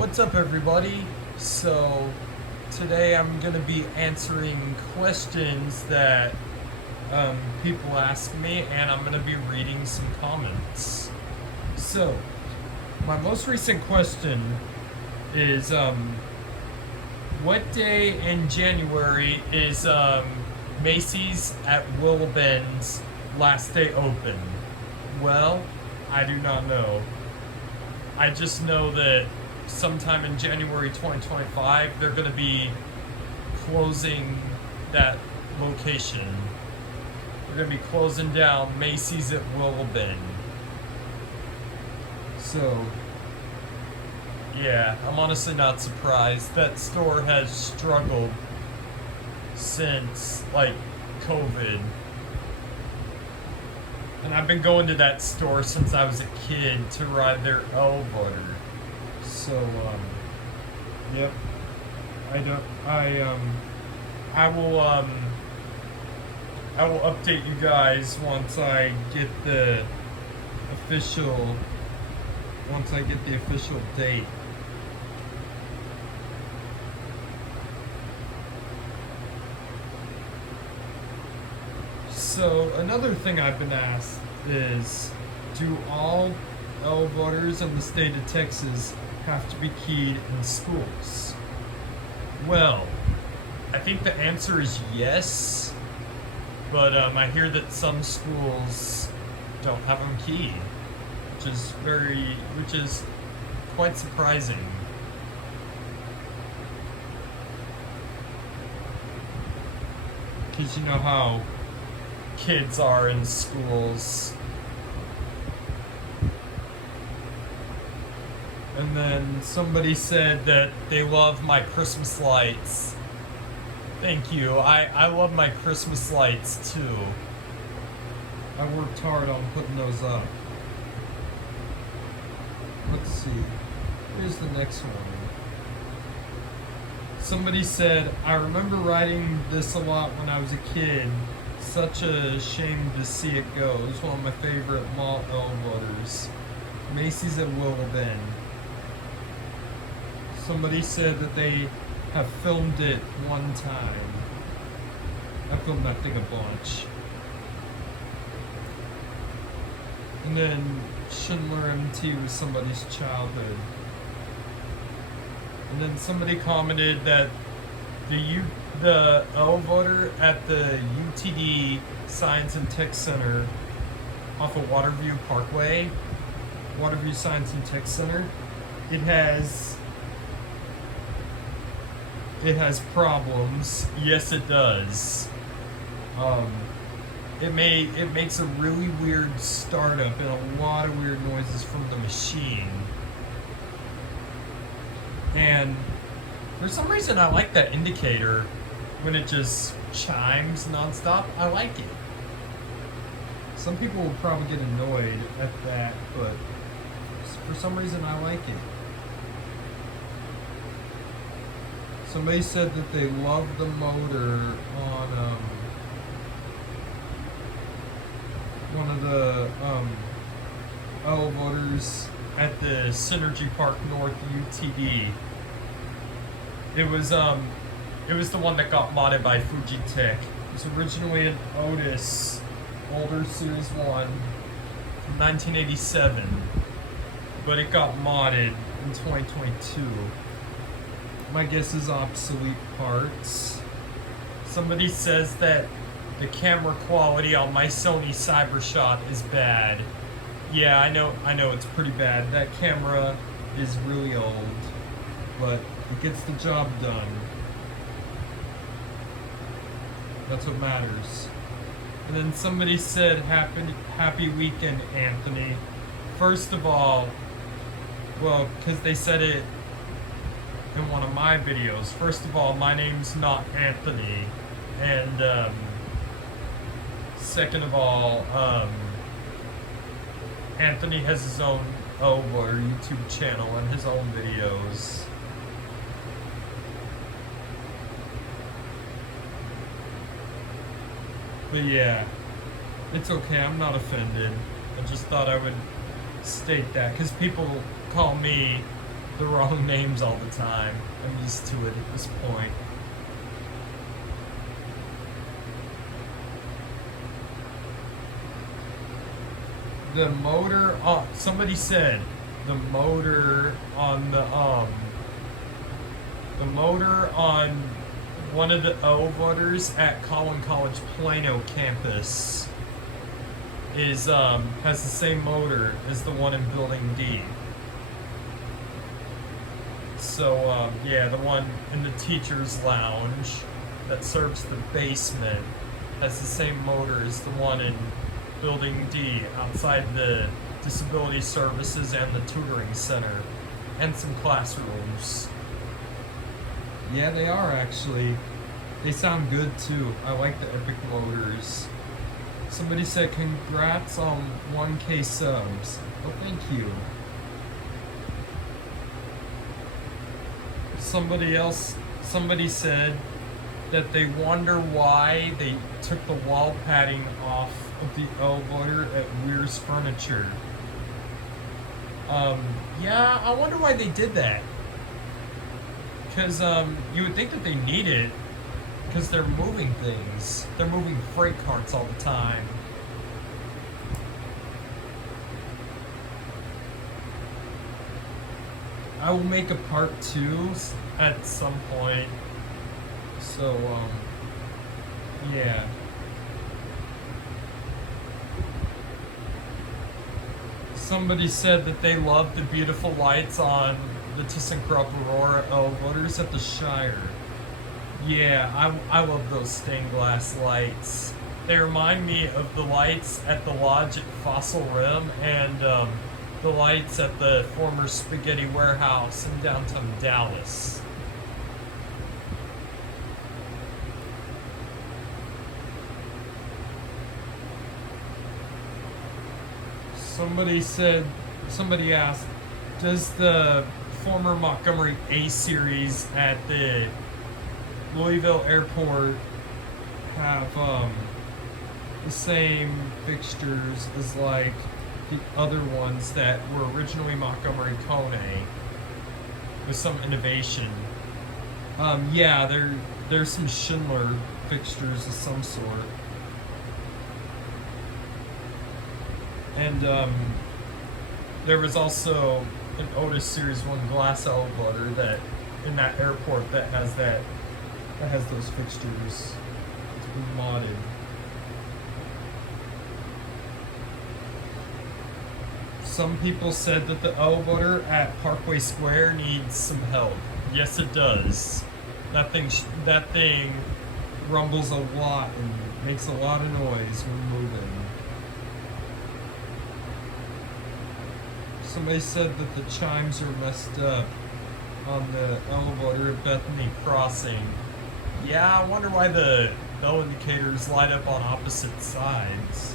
What's up, everybody? So, today I'm going to be answering questions that people ask me, and I'm going to be reading some comments. So, my most recent question is what day in January is Macy's at Willow Bend's last day open? Well, I do not know. I just know that sometime in January 2025, they're going to be closing that location. They're going to be closing down Macy's at Willow Bend. So, yeah, I'm honestly not surprised. That store has struggled since, like, COVID. And I've been going to that store since I was a kid to ride their elevator. So, yep. I will update you guys once I get the official date. So another thing I've been asked is, do all elevators in the state of Texas have to be keyed in schools? Well, I think the answer is yes, but I hear that some schools don't have them keyed, which is quite surprising. Because you know how kids are in schools. And then somebody said that they love my Christmas lights. Thank you. I love my Christmas lights too. I worked hard on putting those up. Let's see. Here's the next one. Somebody said, I remember riding this a lot when I was a kid. Such a shame to see it go. It was one of my favorite mall elevators. Macy's at Willow Bend. Somebody said that they have filmed it one time. I filmed that thing a bunch. And then Schindler MT was somebody's childhood. And then somebody commented that the elevator at the UTD Science and Tech Center off of Waterview Parkway, Waterview Science and Tech Center, it has problems. Yes, it does. It makes a really weird startup and a lot of weird noises from the machine. And for some reason, I like that indicator when it just chimes nonstop. I like it. Some people will probably get annoyed at that, but for some reason, I like it. Somebody said that they love the motor on one of the elevators at the Synergy Park North UTD. It was the one that got modded by Fujitech. It was originally an Otis older Series 1 from 1987, but it got modded in 2022. My guess is obsolete parts. Somebody says that the camera quality on my Sony CyberShot is bad. Yeah, I know it's pretty bad. That camera is really old, but it gets the job done. That's what matters. And then somebody said, happy weekend, Anthony. First of all, well, because they said it in one of my videos. First of all, my name's not Anthony. And second of all, Anthony has his own YouTube channel and his own videos. But yeah, it's okay. I'm not offended. I just thought I would state that because people call me the wrong names all the time. I'm used to it at this point. The motor, somebody said the motor on the motor on one of the elevators at Collin College Plano campus is has the same motor as the one in Building D. So yeah, the one in the teacher's lounge that serves the basement has the same motor as the one in Building D outside the disability services and the tutoring center and some classrooms. Yeah, they are actually. They sound good too. I like the Epic motors. Somebody said congrats on 1K subs. Oh, thank you. Somebody said that they wonder why they took the wall padding off of the elevator at Weir's Furniture. Yeah, I wonder why they did that. Because, you would think that they need it, because they're moving things. They're moving freight carts all the time. I will make a part 2 at some point. So, yeah. Somebody said that they love the beautiful lights on the ThyssenKrupp Aurora elevators at the Shire. Yeah, I love those stained glass lights. They remind me of the lights at the lodge at Fossil Rim and the lights at the former Spaghetti Warehouse in downtown Dallas. Somebody asked, does the former Montgomery A series at the Louisville Airport have the same fixtures as like the other ones that were originally Montgomery Kone with some innovation? Yeah, there's some Schindler fixtures of some sort. And there was also an Otis Series 1 glass elevator that in that airport that has those fixtures. It's been modded. Some people said that the elevator at Parkway Square needs some help. Yes, it does. That thing rumbles a lot and makes a lot of noise when moving. Somebody said that the chimes are messed up on the elevator at Bethany Crossing. Yeah, I wonder why the bell indicators light up on opposite sides.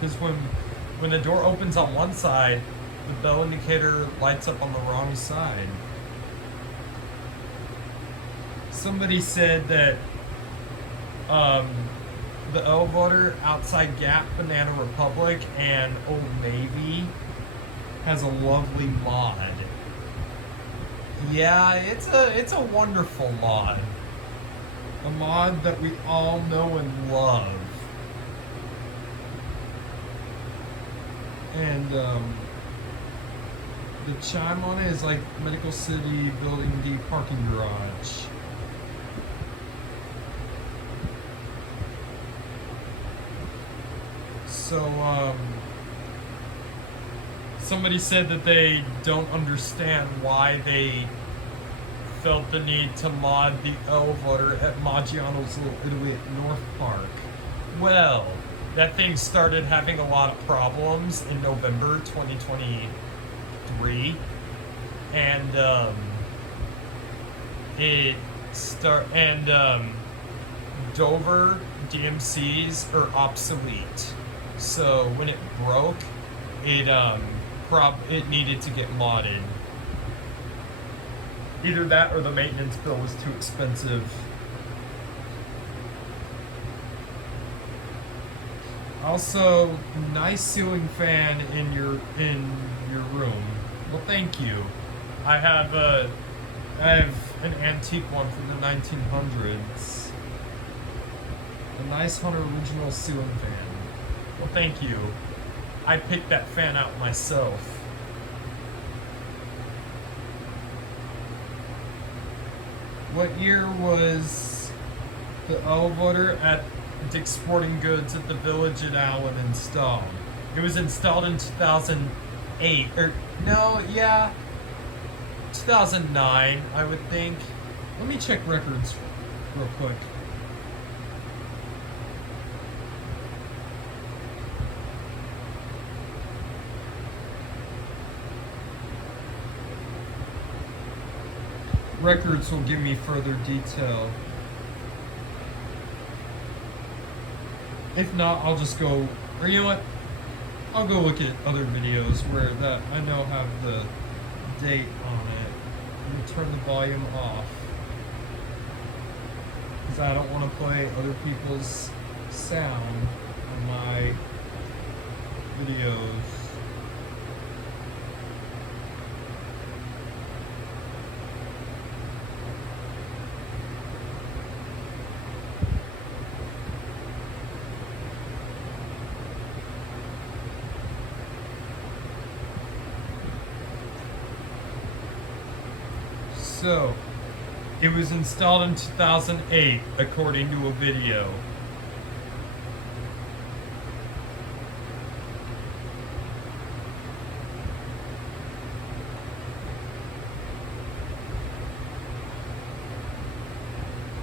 Because when the door opens on one side, the bell indicator lights up on the wrong side. Somebody said that the elevator outside Gap, Banana Republic, and Old Navy has a lovely mod. Yeah, it's a wonderful mod. A mod that we all know and love. And the chime on it is like Medical City Building D parking garage. So somebody said that they don't understand why they felt the need to mod the elevator at Maggiano's Little Italy at North Park. Well, that thing started having a lot of problems in November 2023, and Dover DMCs are obsolete. So when it broke, it needed to get modded. Either that or the maintenance bill was too expensive. Also, nice ceiling fan in your room. Well, thank you. I have an antique one from the 1900s. A nice Hunter original ceiling fan. Well, thank you. I picked that fan out myself. What year was the elevator at Dick's Sporting Goods at the Village at Allen installed? It was installed in 2008. Or, no, yeah. 2009, I would think. Let me check records real quick. Records will give me further detail. If not, I'll just go, or you know what? I'll go look at other videos where that I know have the date on it. I'm gonna turn the volume off because I don't want to play other people's sound on my videos. So, it was installed in 2008, according to a video.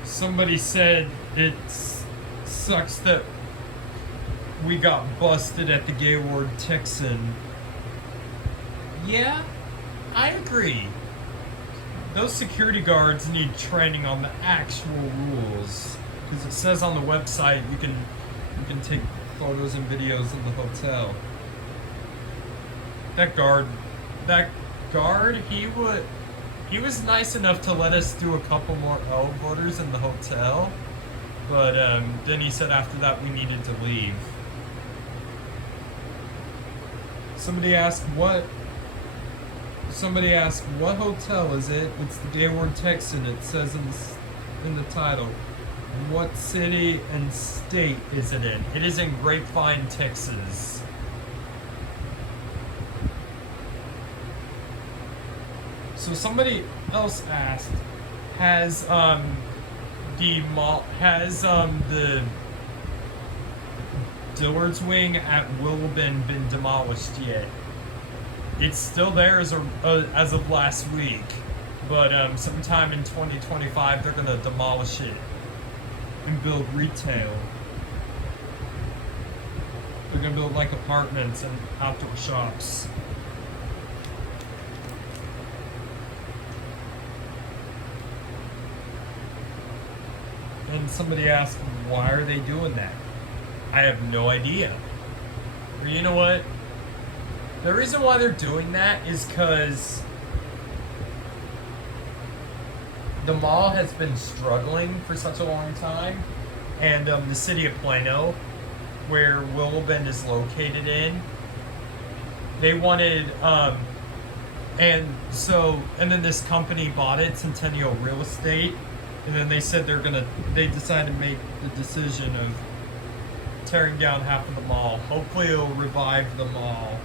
Somebody said it sucks that we got busted at the Gaylord Texan. Yeah, I agree. Those security guards need training on the actual rules, because it says on the website you can take photos and videos in the hotel. That guard, he was nice enough to let us do a couple more elevators in the hotel, but then he said after that we needed to leave. Somebody asked what hotel is it? It's the Gaylord Texan. It says in the title. What city and state is it in? It is in Grapevine, Texas. So somebody else asked, has the Dillard's Wing at Willowbend been demolished yet? It's still there as of last week, but sometime in 2025 they're gonna demolish it and build retail. They're gonna build like apartments and outdoor shops. And somebody asked, why are they doing that? I have no idea. Or you know what? The reason why they're doing that is because the mall has been struggling for such a long time, and the city of Plano, where Willowbend is located in, they wanted, and then this company bought it, Centennial Real Estate, and then they said they decided to make the decision of tearing down half of the mall. Hopefully it'll revive the mall.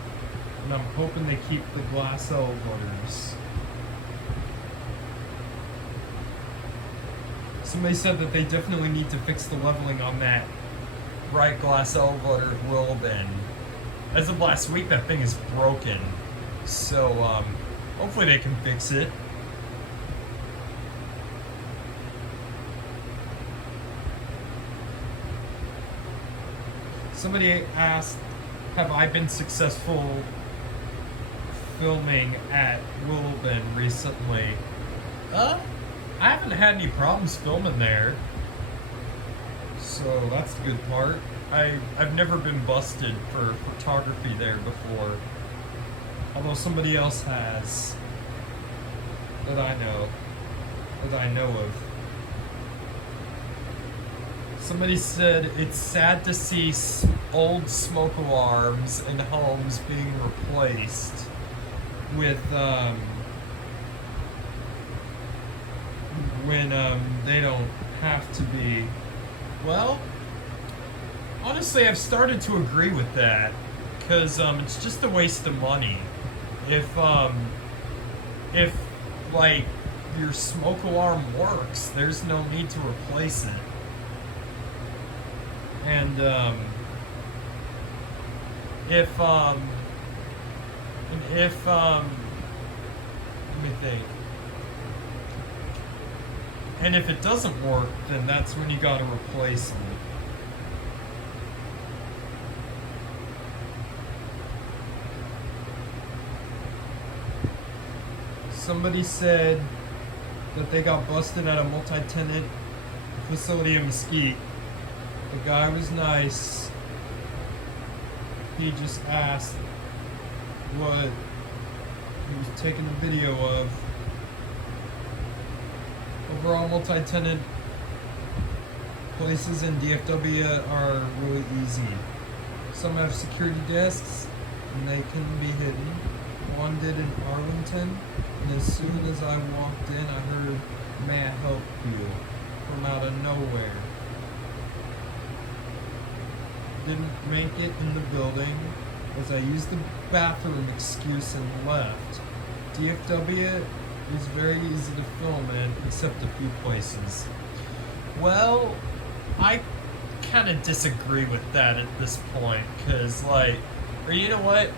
And I'm hoping they keep the glass elevators. Somebody said that they definitely need to fix the leveling on that right glass elevator at Willowbend. As of last week, that thing is broken. So, hopefully they can fix it. Somebody asked, have I been successful filming at Willowbend recently? I haven't had any problems filming there, so that's the good part. I've never been busted for photography there before, although somebody else has that I know of. Somebody said it's sad to see old smoke alarms in homes being replaced with when they don't have to be. Well, honestly, I've started to agree with that because it's just a waste of money. If like your smoke alarm works, there's no need to replace it. And if let me think. And if it doesn't work, then that's when you gotta replace them. Somebody said that they got busted at a multi-tenant facility in Mesquite. The guy was nice. He just asked what he was taking a video of. Overall, multi-tenant places in DFW are really easy. Some have security desks and they can be hidden. One did in Arlington, and as soon as I walked in, I heard, "May I help you?" from out of nowhere. Didn't make it in the building as I used the bathroom excuse and left. DFW is very easy to film in, except a few places. Well, I kind of disagree with that at this point, because, like, or you know what?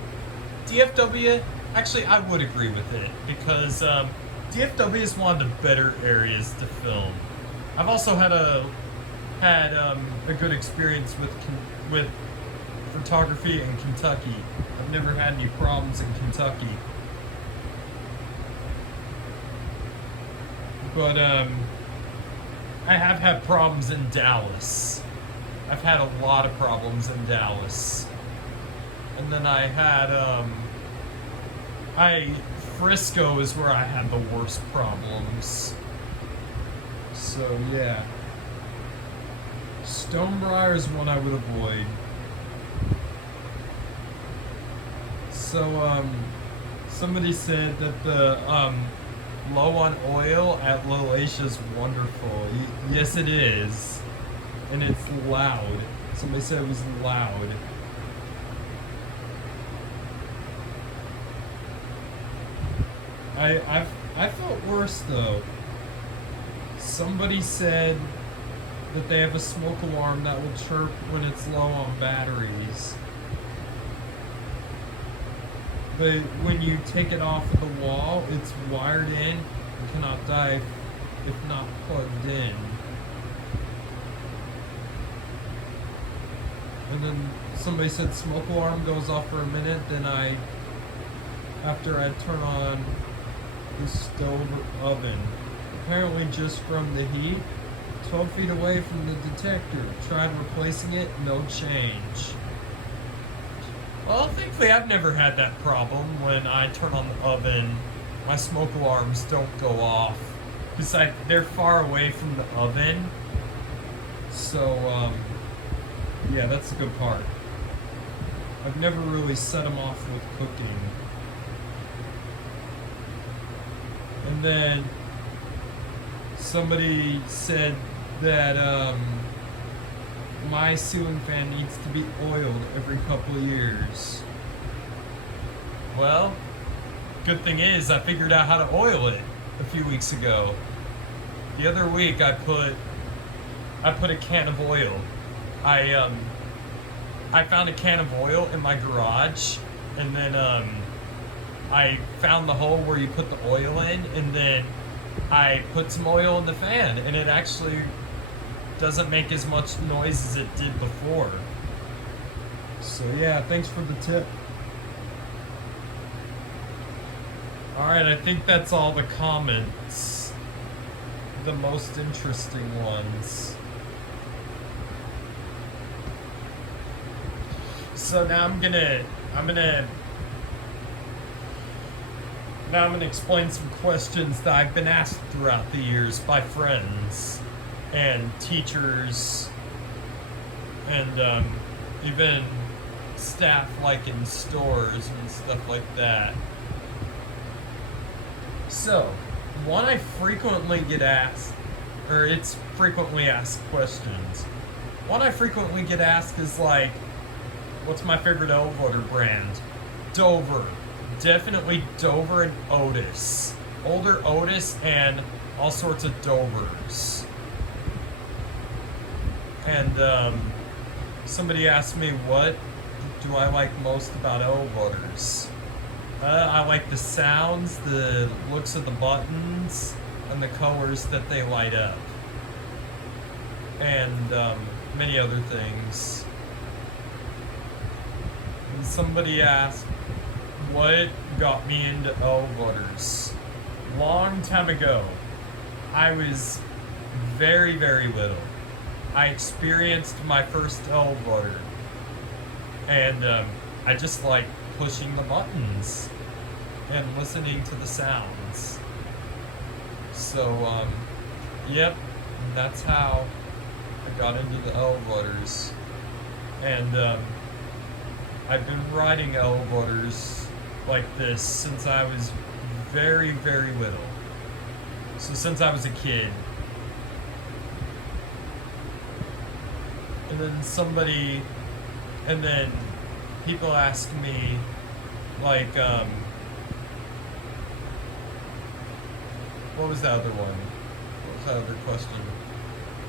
DFW, actually, I would agree with it, because DFW is one of the better areas to film. I've also had a good experience with photography in Kentucky. I've never had any problems in Kentucky. But I have had problems in Dallas. I've had a lot of problems in Dallas. And then I had Frisco is where I had the worst problems. So yeah. Stonebriar is one I would avoid. So somebody said that the low on oil at Lalacia is wonderful. Yes, it is, and it's loud. Somebody said it was loud. I felt worse though. Somebody said that they have a smoke alarm that will chirp when it's low on batteries. But when you take it off of the wall, it's wired in and cannot die if not plugged in. And then somebody said smoke alarm goes off for a minute, then after I turn on the stove or oven. Apparently just from the heat, 12 feet away from the detector. Tried replacing it, no change. Well, thankfully I've never had that problem when I turn on the oven. My smoke alarms don't go off. Because they're far away from the oven. So, yeah, that's the good part. I've never really set them off with cooking. And then somebody said that my ceiling fan needs to be oiled every couple of years. Well, good thing is I figured out how to oil it a few weeks ago. The other week I put a can of oil. I found a can of oil in my garage, and then I found the hole where you put the oil in, and then I put some oil in the fan, and it actually doesn't make as much noise as it did before. So yeah, thanks for the tip. Alright, I think that's all the comments. The most interesting ones. So now I'm gonna explain some questions that I've been asked throughout the years by friends and teachers and even staff like in stores and stuff like that. So, one I frequently get asked, or it's frequently asked questions. One I frequently get asked is like, what's my favorite elevator brand? Dover. Definitely Dover and Otis. Older Otis and all sorts of Dovers. And somebody asked me, what do I like most about elevators? I like the sounds, the looks of the buttons, and the colors that they light up. And many other things. And somebody asked, what got me into elevators? Long time ago, I was very, very little. I experienced my first elevator, and I just like pushing the buttons and listening to the sounds. So, yep, that's how I got into the elevators. And I've been riding elevators like this since I was very, very little. So since I was a kid. And then people ask me, like, what was the other one? What was that other question?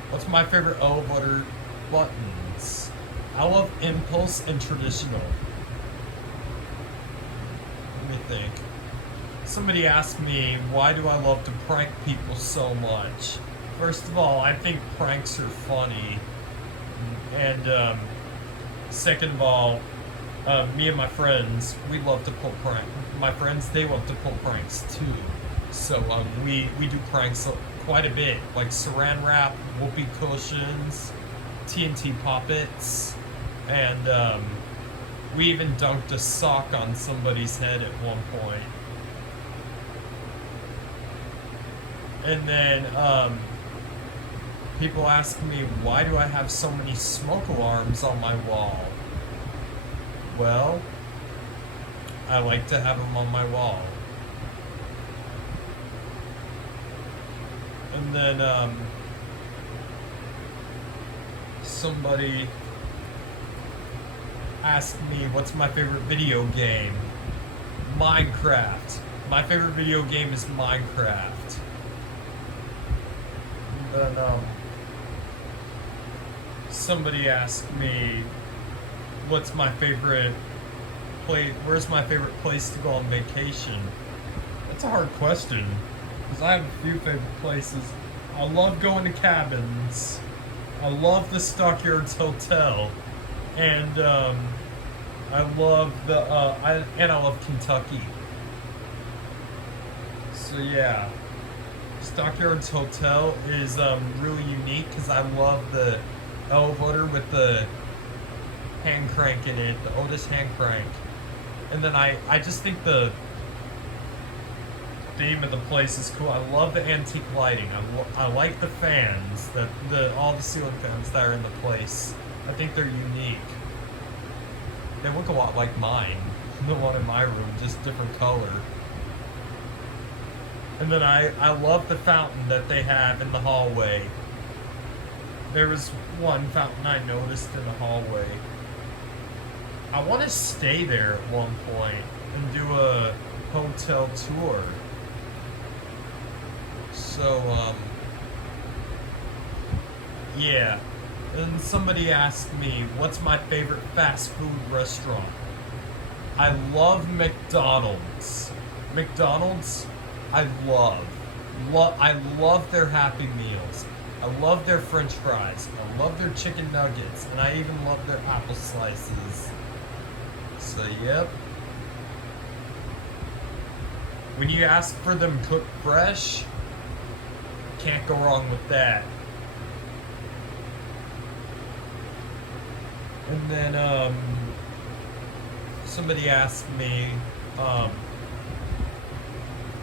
What's my favorite elevator buttons? I love impulse and traditional. Let me think. Somebody asked me, why do I love to prank people so much? First of all, I think pranks are funny. And second of all, me and my friends, we love to pull pranks. My friends, they love to pull pranks too. So we do pranks quite a bit, like saran wrap, whoopee cushions, TNT poppets, and we even dunked a sock on somebody's head at one point. And then people ask me, why do I have so many smoke alarms on my wall? Well, I like to have them on my wall. And then somebody asked me, what's my favorite video game? Minecraft. My favorite video game is Minecraft. And then somebody asked me, what's my favorite place? Where's my favorite place to go on vacation? That's a hard question, because I have a few favorite places. I love going to cabins. I love the Stockyards Hotel, and I love I love Kentucky. So yeah, Stockyards Hotel is really unique because I love the elevator with the hand crank in it, the Otis hand crank. And then I just think the theme of the place is cool. I love the antique lighting. I like the fans, all the ceiling fans that are in the place. I think they're unique. They look a lot like mine, the one in my room, just different color. And then I love the fountain that they have in the hallway. There was one fountain I noticed in the hallway. I want to stay there at one point and do a hotel tour. So, yeah. And somebody asked me, what's my favorite fast food restaurant? I love McDonald's. McDonald's, I love. I love their Happy Meals. I love their French fries. I love their chicken nuggets. And I even love their apple slices. So, yep. When you ask for them cooked fresh, can't go wrong with that. And then, somebody asked me,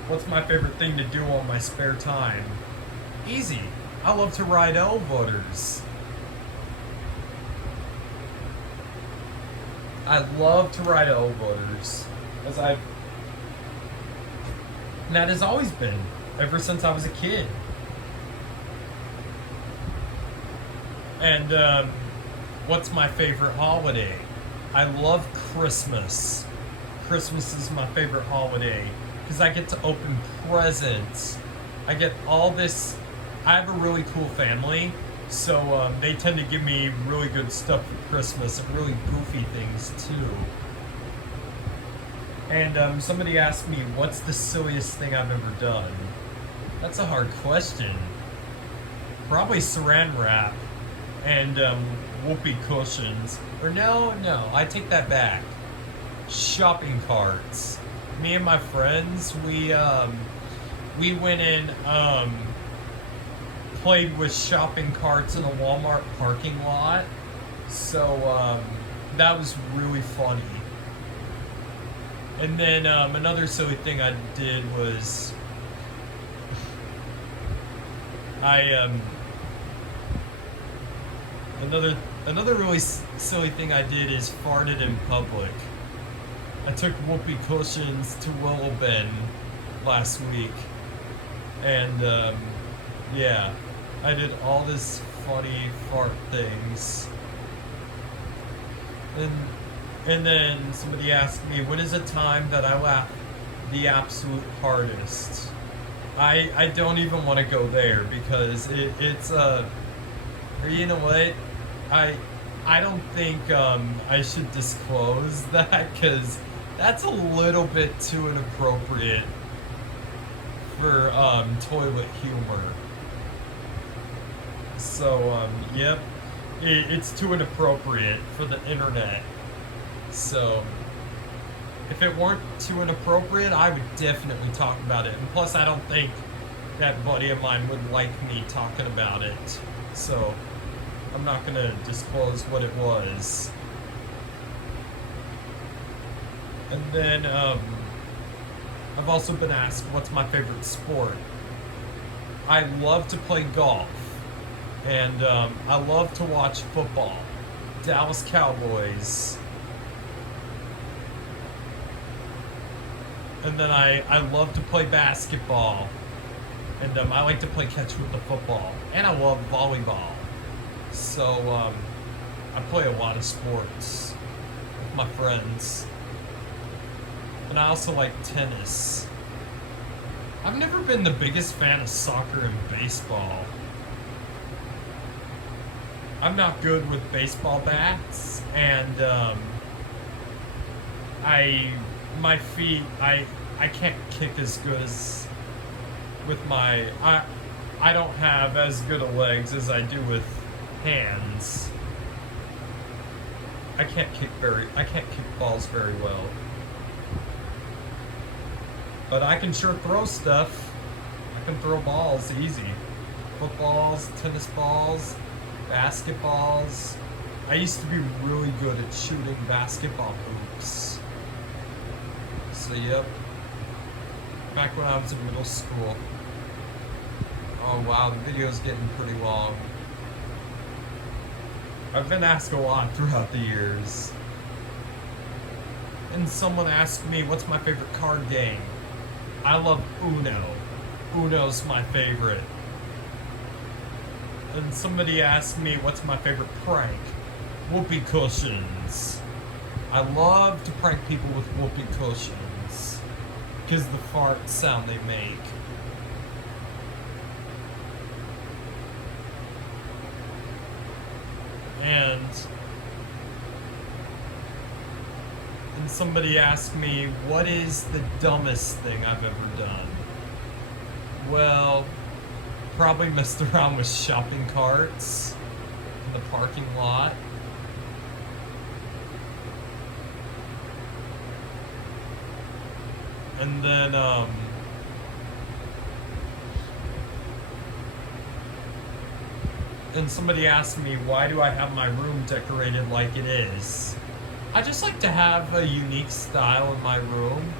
what's my favorite thing to do on my spare time? Easy. I love to ride elevators. I love to ride elevators. And that has always been ever since I was a kid. And what's my favorite holiday? I love Christmas. Christmas is my favorite holiday because I get to open presents. I get all this. I have a really cool family, so they tend to give me really good stuff for Christmas and really goofy things too. And somebody asked me, what's the silliest thing I've ever done? That's a hard question. Probably saran wrap and whoopee cushions. Or no, I take that back. Shopping carts. Me and my friends, we went in, played with shopping carts in a Walmart parking lot. So that was really funny. And then another silly thing I did was another really silly thing I did is farted in public. I took whoopee cushions to Willow Bend last week, and yeah, I did all this funny fart things. And then somebody asked me, when is a time that I laugh the absolute hardest? I don't even want to go there because it's or you know what, I don't think I should disclose that because that's a little bit too inappropriate for toilet humor. So yep, it's too inappropriate for the internet. So if it weren't too inappropriate, I would definitely talk about it. And plus, I don't think that buddy of mine would like me talking about it. So I'm not going to disclose what it was. And then I've also been asked, what's my favorite sport? I love to play golf. And I love to watch football. Dallas Cowboys. And then I love to play basketball. And I like to play catch with the football. And I love volleyball. So I play a lot of sports with my friends. And I also like tennis. I've never been the biggest fan of soccer and baseball. I'm not good with baseball bats, and my feet, I can't kick as good as with my, I don't have as good of legs as I do with hands. I can't kick balls very well. But I can sure throw stuff. I can throw balls easy. Footballs, tennis balls, basketballs. I used to be really good at shooting basketball hoops. So yep. Back when I was in middle school. Oh wow, the video's getting pretty long. I've been asked a lot throughout the years. And someone asked me, what's my favorite card game? I love Uno. Uno's my favorite. And somebody asked me, what's my favorite prank? Whoopee cushions. I love to prank people with whoopee cushions because the fart sound they make. And somebody asked me, what is the dumbest thing I've ever done? Well, probably messed around with shopping carts in the parking lot. And then, and somebody asked me, why do I have my room decorated like it is? I just like to have a unique style in my room.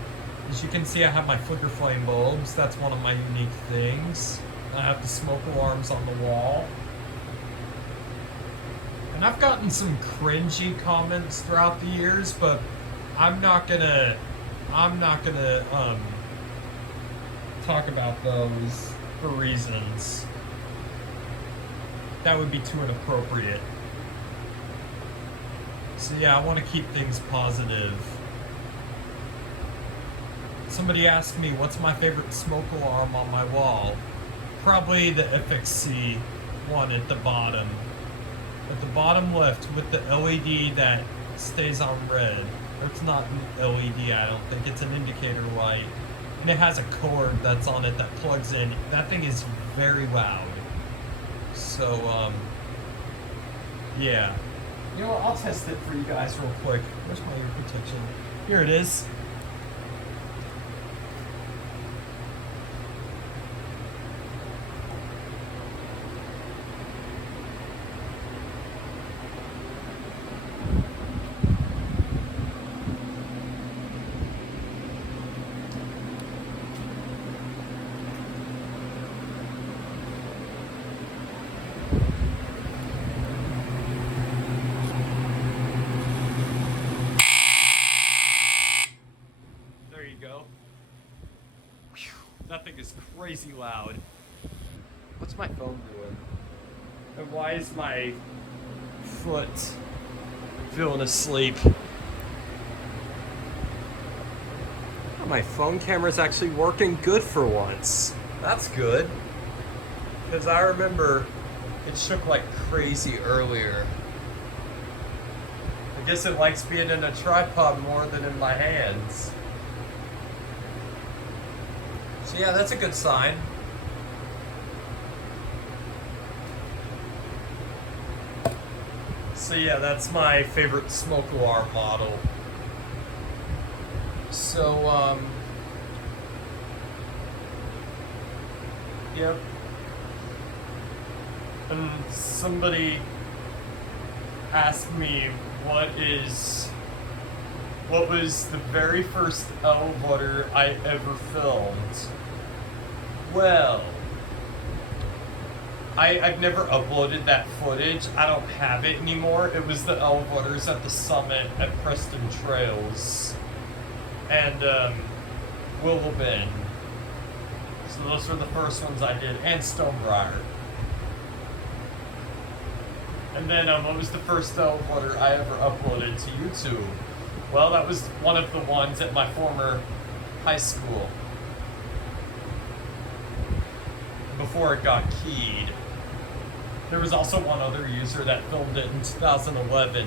As you can see, I have my flicker flame bulbs. That's one of my unique things. I have the smoke alarms on the wall. And I've gotten some cringy comments throughout the years, but I'm not gonna talk about those for reasons. That would be too inappropriate. So yeah, I want to keep things positive. Somebody asked me, what's my favorite smoke alarm on my wall? Probably the FXC one at the bottom. At the bottom left with the LED that stays on red. Or it's not an LED, I don't think. It's an indicator light. And it has a cord that's on it that plugs in. That thing is very loud. So, yeah. You know what, I'll test it for you guys real quick. Where's my ear protection? Here it is. That thing is crazy loud. What's my phone doing? And why is my foot feeling asleep? Oh, my phone camera's actually working good for once. That's good. Because I remember it shook like crazy earlier. I guess it likes being in a tripod more than in my hands. So yeah, that's a good sign. So yeah, that's my favorite smoke alarm model. So, yep. And somebody asked me what was the very first elevator I ever filmed. Well, I've never uploaded that footage. I don't have it anymore. It was the elevators at the summit at Preston Trails and Willow Bend. So those were the first ones I did, and Stonebriar. And then what was the first elevator I ever uploaded to YouTube? Well, that was one of the ones at my former high school. Before it got keyed. There was also one other user that filmed it in 2011.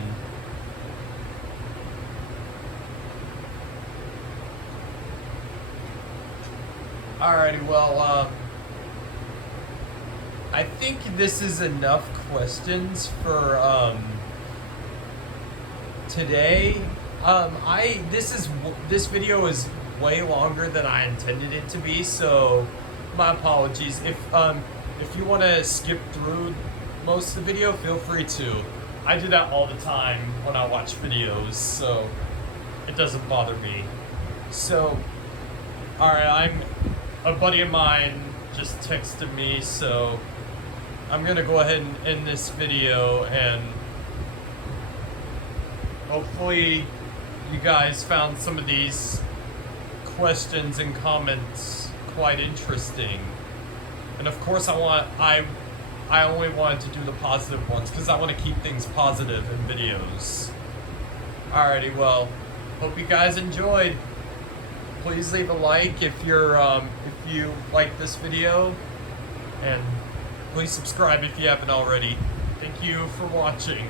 Alrighty, well, I think this is enough questions for today. This video is way longer than I intended it to be, so my apologies. If you want to skip through most of the video, feel free to. I do that all the time when I watch videos, so it doesn't bother me. So, alright, a buddy of mine just texted me, so I'm gonna go ahead and end this video, and hopefully you guys found some of these questions and comments quite interesting. And of course I only wanted to do the positive ones because I want to keep things positive in videos. Alrighty, well, hope you guys enjoyed. Please leave a like if you like this video, and please subscribe if you haven't already. Thank you for watching.